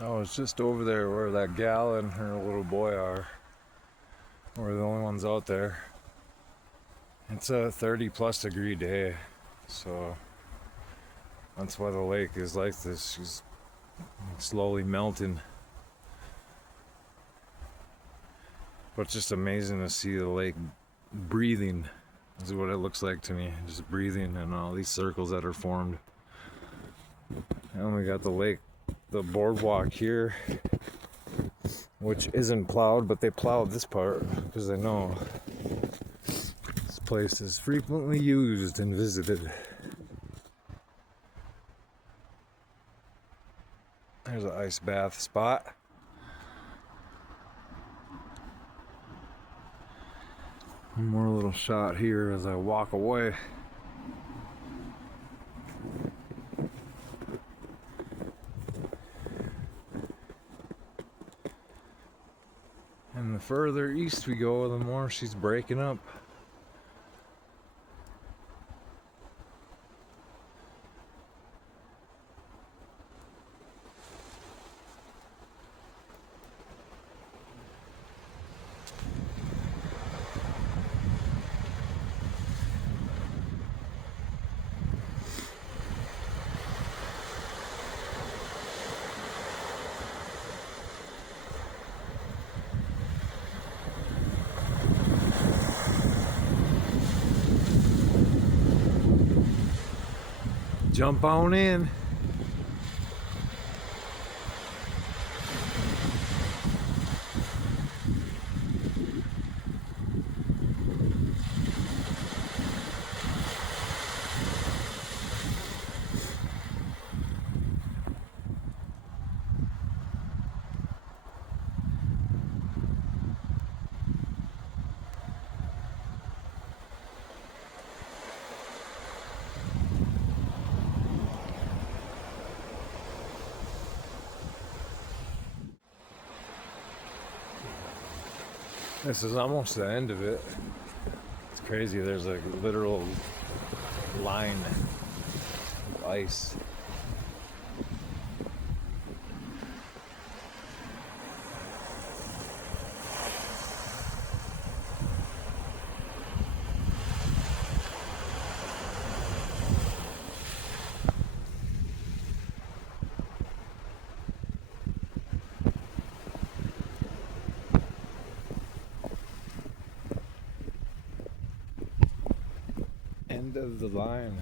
Oh, it's just over there where that gal and her little boy are. We're the only ones out there. It's a 30 plus degree day, so that's why the lake is like this. She's slowly melting. But it's just amazing to see the lake breathing. This is what it looks like to me. Just breathing and all these circles that are formed. And we got the lake, the boardwalk here, which isn't plowed, but they plowed this part because they know this place is frequently used and visited. There's an ice bath spot. One more little shot here as I walk away. And the further east we go, the more she's breaking up. Jump on in. This is almost the end of it. It's crazy. There's a literal line of ice. End of the line.